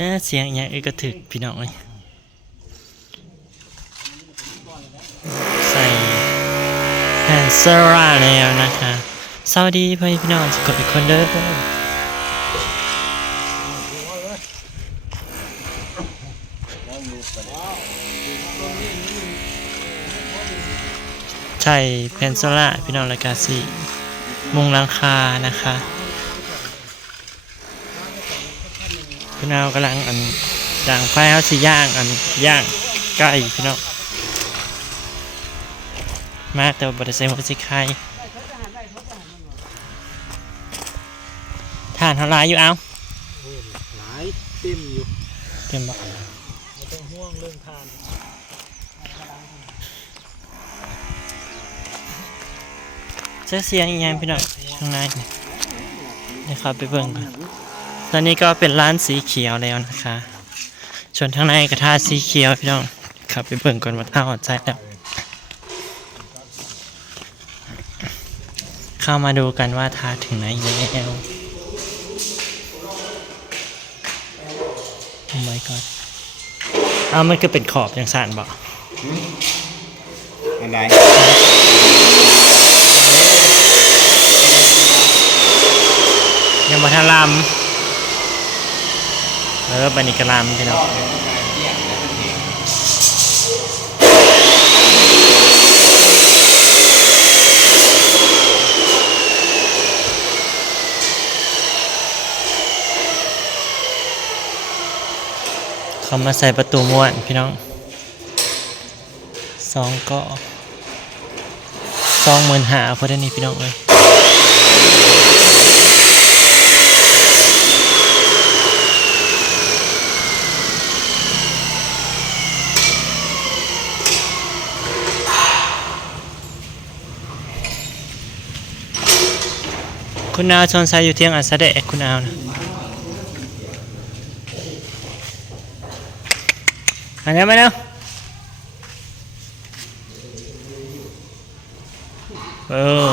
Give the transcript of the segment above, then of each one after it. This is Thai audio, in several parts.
แต่เสียงอย่างอื่นก็ถึกพี่น้องเอ้ยใส่แผ่นเซราแล้วนะคะสวัสดีพ่อพี่น้องสกดอีกคนเด้อใช่แผ่นโซล่าพี่น้องรายการสี่มุงลังคานะคะ พี่น้องกำลังอันย่างไฟเขาสิย่างอันย่างไก่พี่น้องมาแต่ว่าบริษัทหัวสิไข่ทานเท่าไรอยู่เอาหลายเต็มอยู่เต็มบ่ไม่ต้องห่วงเรื่องทานเสื้อเสียงอีกอย่างพี่น้องข้างในนี่เดี๋ยวเข้าไปเบิ่งกัน ตอนนี้ก็เป็นร้านสีเขียวแล้วนะคะส่วนข้างในกระทาสีเขียวพี่น้องเขับไปเบิ่งก่อนว่าท่าหอดใจแล้วเข้ามาดูกันว่าทาถึงไหนแล้วโอ้ my god เอามันก็เป็นขอบอย่างสั่นบ่อะไรยังมาทาลำ เออบันนี้กะลำพี่น้องเขามาใส่ประตูม้วนพี่น้องสองก็สองหมื่นหาพอได้นี่พี่น้องเลย คุณนาวชนไซอยู่เที่ยงอันสะเดะคุณนาวนะอันนี้มาแล้วเออ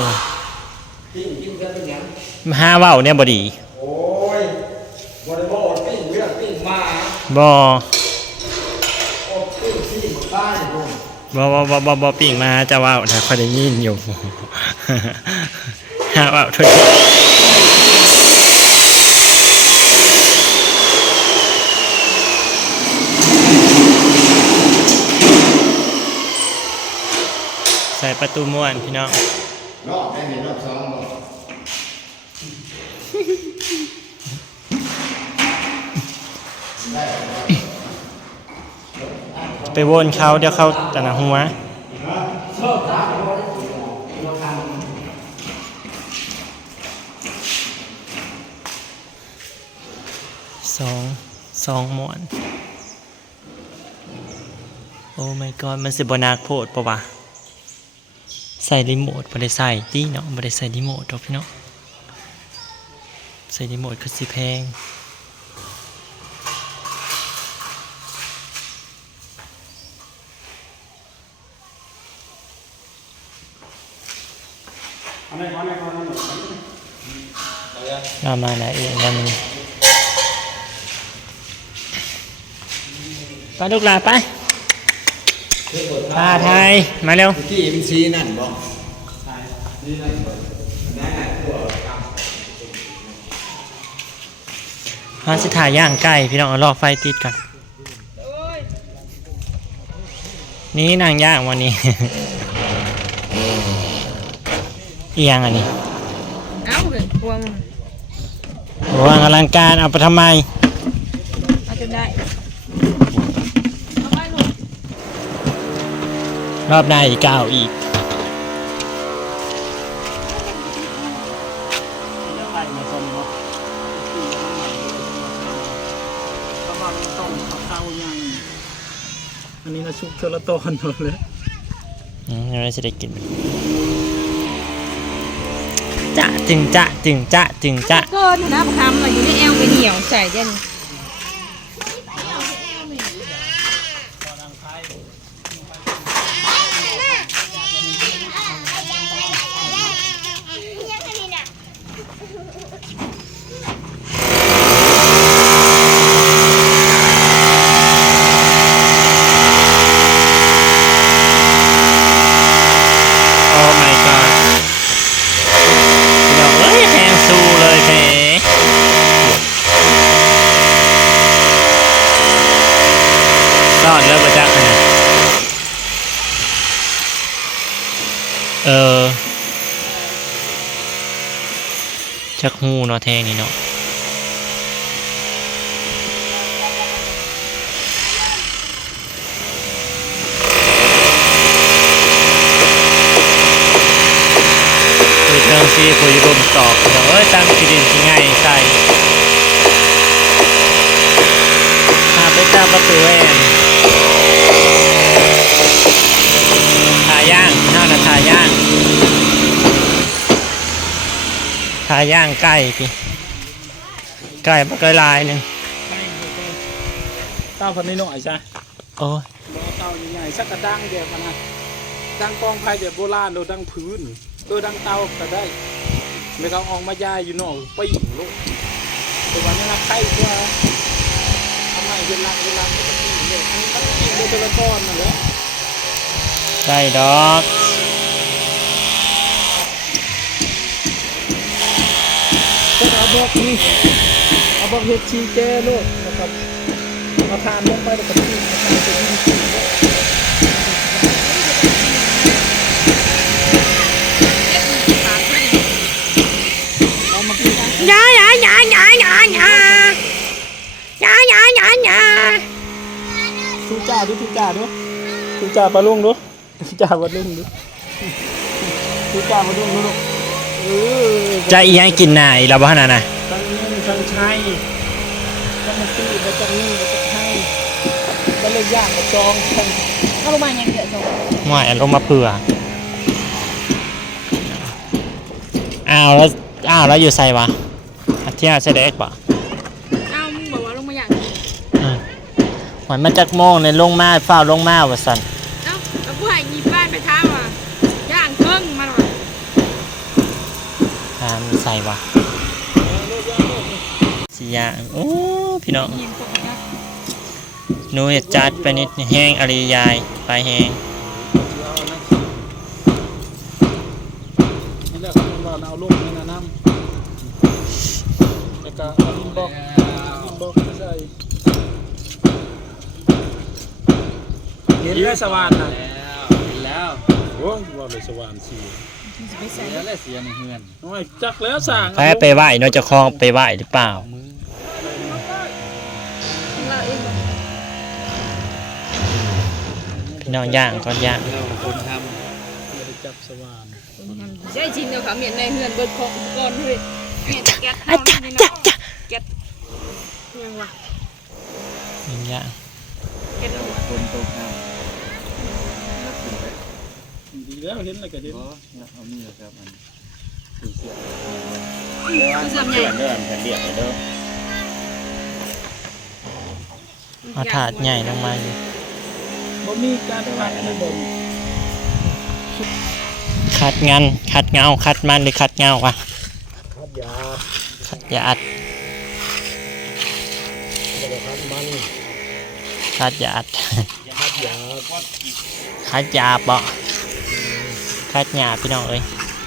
มาหาเว่าวเนี่ยบดีโอ้ยบริโภคปิ้งเลือกปิ้งมาบอโอ้ปิ้งที่หมดบ้านผมบอบอบอบอบอปิ่งมาจะว่าวนะคอยได้ยินอยู่าว่าวทุกใส่ประตูม้วนพี่น้อง รอบได้มีรอบสองบ่ไปวนเขาเดี๋ยวเขาตะหนาหัว สองสองหมวนโอ้ my god มันสิบนาโพดปะวะใส่รีโมทบ่ได้ใส่ตีเนาะบ่ได้ใส่รีโมทดอกพี่เนาะใส่รีโมทคือสิแพงเรามาไหนเองเรามี ไปลูกหลานไปพาไทย มาเร็วที่มันซีนั่นบ่พาสิถ่ายย่างไก่พี่น้องเอารอไฟติดก่อนนี่นางย่างวันนี้ เอียงอันนี้ เอ้าเลยพวงวางอลังการเอาไปทำไม รอบหน้าอีกเก้าอีกประมาณต้องข้าวยังอันนี้นะชุกเทละตอนหมดเลยอืมเราจะได้กินจะจึงจะจึงจะจึงจะ เกินนะทำมาอยู่ในแอลไปเหนียวใส่เด่น จักหูเนาะแท่งนี่เนาะคือเรื่องที่ผู้ยุมตอบเดี๋ยวเอ้ยตั้งที่ดินที่ง่ายใส่หาไปตามประตูแอนทาย่างห้านะทาย่าง ทาย่างไก่พี่ไก่บักลายๆหนึ่งเต้าพันนี้หน่อยใช่โอ้ยบ่เต้าใหญ่ๆสักกระดังเดียวกันนะดังกองไฟแบบโบราณโดยดังพื้นโดยดังเตาก็ได้ไม่เขาเออกมาย่ายอยู่นอกปีกลูกแต่วันนี้นะไข่กว่าทำไมเวลาเวลาไม่ต้องกินเลยอันนี้ต้องกินด้วยตัวละก้อนนั่นแหละได้ดอก ก็เอาบอกนี่เอาบอกเห็ดชีแก้ลูกนะครับเอาทานลงไปแล้วก็ทิ้งเอาทานเป็นที่ทิ้งไว้เอามากินกันยายายายายายายายายายาทุจ่าดูทุจ่าดูทุจ่าปลาลุงดูทุจ่าปลาลุงดูทุจ่าปลาลุงดูลูก เออจะอีให้กินหน่ายเราบ้านานะทั้งนี้ทั้งใช้ทั้งตีมาจากนี่มาจากให้ก็เลยย่างกับจองทั้งเอาลงมาอย่างเดียวส่งหม่อยลงมาเผื่ออ้าวแล้วอ้าวแล้วอยู่ใส่วะอาเที่ยใส่เด็กปะเอามึงบอกว่าลงมาอย่างหอยมาจากโมงในลงมาเฝ้าลงมาวะสัน เอ้าแล้วผู้ให้ยีบ้านไปท้าว่ะย่างเครื่องมาหน่อย ตามใส่ วะสียางโอ้พี่น้องยินตกนะหนูเห็ดจัดไปนิดแห้งอริยายไปแห้งนี่แหละเขาบอกเอาลูกนี่นะน้ำแล้วก็เอาดินบอกดินบอกไม่ใส่เห็นแล้วสว่านนะเห็นแล้วโอ้ยว่าเลยสว่านสิ ไปใส่เสียแล้วเสียในเฮือนโอ้ยจักแล้วสั่งไปไปไหว้เนาะเจะคลองไปไหว้หรือเปล่ามือเราเองบอกพี่น้องย่างก็ย่างเราคนทไม่ได้จับสว่านใช่จริงเดียวค่ะเมียนในเฮือนเบิดของอุปกรณ์เลยเมียนแก๊สอะจ้ะจ้ะจ้ะแก๊สยังวะ ย่าง แก๊สเอาวะำคนตกน้ ดีแล้วเห็นแล้วก็เห็นำก็เอามือครับมันคือเสียเสื่อมใหญ่เดินแผ่นเดียดเด้อเอาถาดใหญ่ลงมาอยู่บ่มีการพักในบ่มคัดงานคัดเงาคัดมันหรือคัดเงาวะพัดยาคัดหยาดบ่พัดมันคัดหยาดพัดยาคัดหยาบเบา คัดหยาพี่น้องเอ้ย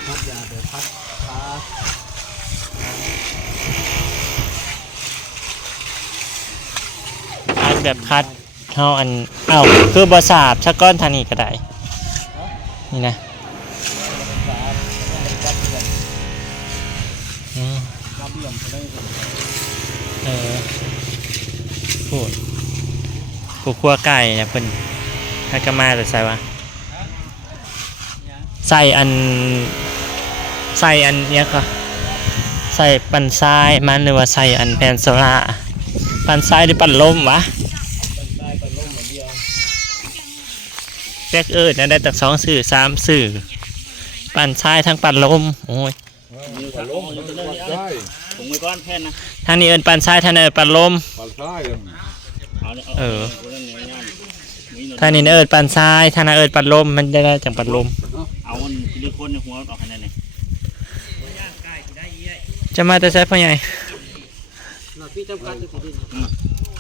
พัดยาเดี๋ยวพัดพาคัดแบบคัดเฮาอันเอ้าคือบะสาบชักก้อนทางนี้ก็ได้นี่นะอืมน้ำเบี่ยมเขาได้เออพูดผู้คั่วไก่นี่ยเพิ่นให้ก็มาแต่ใส่วะ ใส่อันใส่อันเนี้ยก็ใส่ปันทรายมันหรือว่าใส่อันแผ่นโซล่าปันทรายหรือปันลมวะแรกเอิดนะได้จากสองสื่อสามสื่อ ปันทรายทั้งปันลมโอ้ยผมมือก้อนแผ่นนะทางนี้เอินปันทรายทางนี้เอินปันลมปัลซ้ายเลยเอาเนี่ยเออเรื่องนี้ง่ายมีหนทางนี้เอินปันทรายทางนั้นเอินปันลมมันจะได้จากปันลม เอามันซิลิโคนในหัวออกคะแนนเนี่ยจะมาแต่ใช้พ่อใหญ่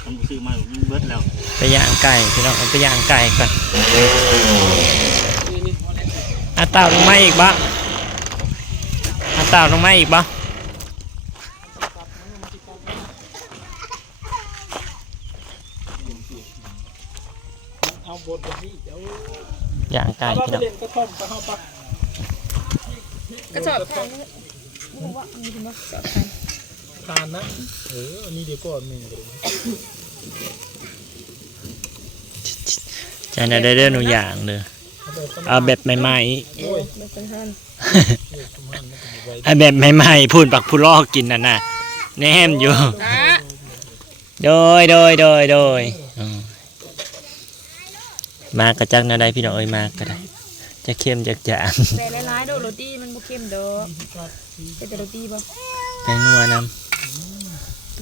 ผมซื้อมาเบิดแล้วไปย่างไก่พี่น้องเอาไปย่างไก่ก่อนอาเต่าลงมาอีกบ้าอาเต่าลงมาอีกบ้าเอาบทแบบนี้เดี๋ยว อย่างไก่พี่น้องเล่นกระท่อมกระท่อมปะกระสอบทางบบอกว่ามีคนมาสอบกันทานนะเอออันนี้เดี๋ยวก่อนนี่เลยจานได้เด้องหนูอย่างเด้อเอาแบบใหม่ไม่เป็นท่านๆเอาแบบใหม่ๆพูดปักผู้ลอกกินน่ะน่ะแนมอยู่ โดยโดยโดยโดย มมากระจักนาได้พี่น้องเอ้ยมากก็ได้ จะเข้มจะจางแต่หลายๆโดโรตีมันบ่เข้มดอกเป็นแต่โรตีบ่แป้งนัวน้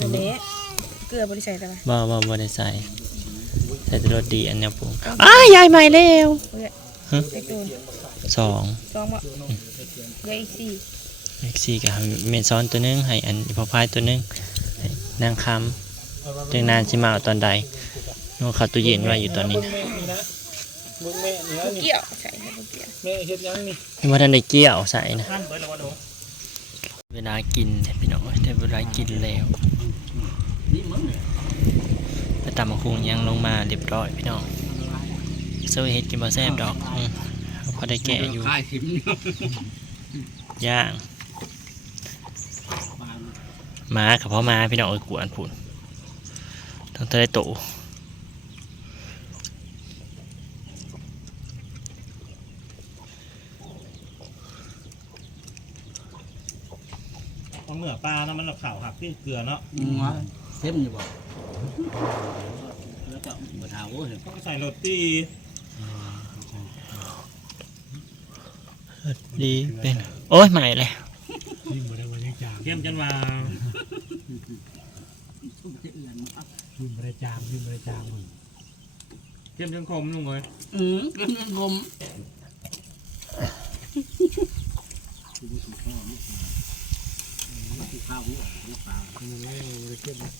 นั่นแหละเกลือบ่ได้ใส่แต่ว่าำบ่บ่บ่ได้ใส่ใส่แต่รสดีอันเนี้ยปรุงอ้ายยายใหม่แล้วไอ้ตูนสองจองบ่เหลืออีกสี่เล็กซี่กับเมซอนตัวหนึงให้อันพอพายตัวหนึงให้นางคำจังนานสิมาเอาตอนใดโน้เข้าตู้เย็นไว้อยู่ตอนนี้ เบิ่งแม่นี่นะเบิ่งแม่นี่นะนี่เกี่ยวใส่ให้บ่เกี่ยวแม่เฮ็ดหยังนี่ยังว่าทันได้เกี่ยวใส่นะท่านเบิดแล้วว่าโดเวลากินเนี่ยพี่น้องเอ้ยได้เวลากินแล้วนี่มึงเนี่ยไปตำมะคุงยังลงมาเรียบร้อยพี่น้องเซอร์เฮ็ดกินบ่แซ่บดอกอืมพอได้แกะอยู่คายขิมย่างหมากับพ่อมาพี่น้องเอ้ยกวนผุนต้องเธอได้โต เอาเมื่อปลาเนาะมันเอาข่าวหักที่เกลือเนาะอืมว่าเต็มอยู่บ่แล้วก็บ่ถาวเห็นต้องใส่โรตีดีเป็น โอ้ยใหม่เลยยิ่งบ่ได้ว่ายังจางเข้มจนว่าทุกจะเอื่อนยิ่งบ่ได้จางยิ่งบ่ได้จางมึงเข้มจนคมลุงเลยอืมก็เงินงมข้าวหัวลูกปลา มึงไม่บ่ได้เก็บนะ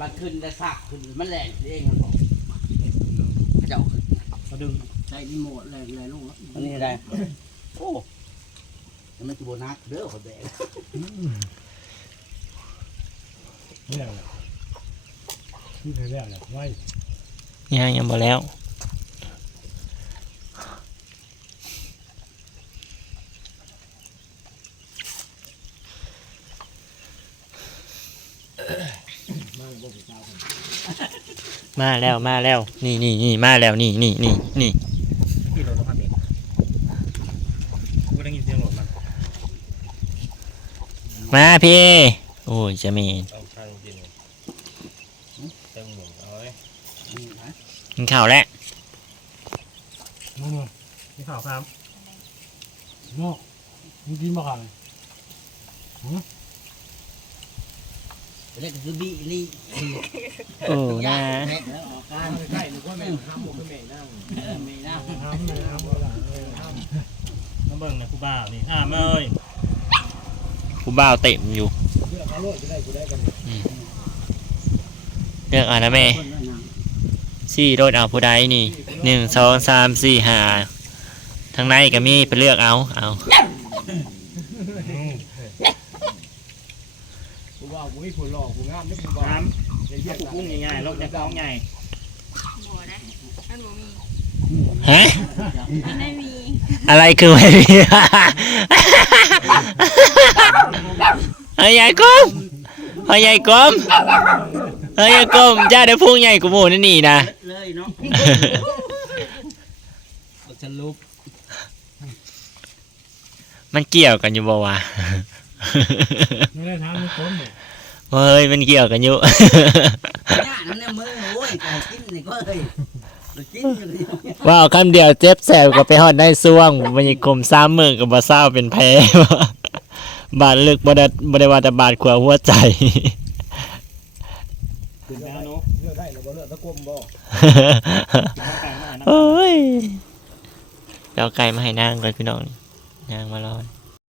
บัดขึ้นได้ซากขึ้นมันแหลงเองมันบอกเจ้าขึ้นเขาดึงใส่รีโมทแหลงแหลงลูกอันนี้ได้โอ้แต่มันจะโบนักเด้อคนแดงแล้วแหละนี่ได้แล้วแหละไว้ย่างยังบ่แล้ว มาแล้วมาแล้ว นี่นี่นี่มาแล้วนี่นี่นี่นี่กี่โลแล้วพันเด็กกูได้ยินเสียงรถมันมาพี่โอ้ยจะมีเอาข้างกินเต็มหมุนเอาไว้นี่นะกินข้าวแล้วมึงนี่ข่าวครับเนาะมึงกินบ่ครับ เล็กคือบีลีโอ้นะแม่แล้วออกการใกล้หรือว่าแม่ห้ามหมดแม่น้ำแม่น้ำทำเลยทำบ่ล่ะเออทำมาเบิ่งนะครูบ้านี่อ่ามาเอ้ยกูบ้าวเต็มอยู่เพื่อเขาโลดจะได้กูได้กันเลือกเอ่านนะแม่คนละน้ำสี่รถเอาผู้ใดนี่หนึ่งสองสามสี่ห้าทางในก็มีไปเลือกเอาเอา กู ว่ากูให้คนหลอกกูงามได้กูว่าน้ำเอาปลูกกุ้งใหญ่ๆลกจากท้องใหญ่บ่ได้มันบ่มีฮะมันไม่มี อะไรคือไม่มีเฮ้ยใหญ่กลมเฮ้ยใหญ่กลมเฮ้ยใหญ่กลมจ้าได้พุ่งใหญ่กูหมูนั่นนี่นะเลยเนาะสรุปมันเกี่ยวกันอยู่บ่วะไม่ได้ทำไม่ต้นเนี่ย เฮ้ยมันเกี่ยวกันอยู่ ย่านั่นเนี่ยมือโอ้ยไก่กินนี่ก็เลยกินอยู่เลยว่าเอาคำเดียวเจ็บแสบก็ไปฮอดได้ซ่วงมันยังกลมซ้ำมือกับบ่เศร้าเป็นแพ้ บาดลึกบ่ได้บ่ได้ว่าแต่บาดขวาหัวใจ ขึ้นแล้วเนาะเลือกได้หรือบ่เลือกตะกลมบ่โอ้ยเดี๋ยวเอาไก่มาให้นางก่อนพี่น้องนางมารอ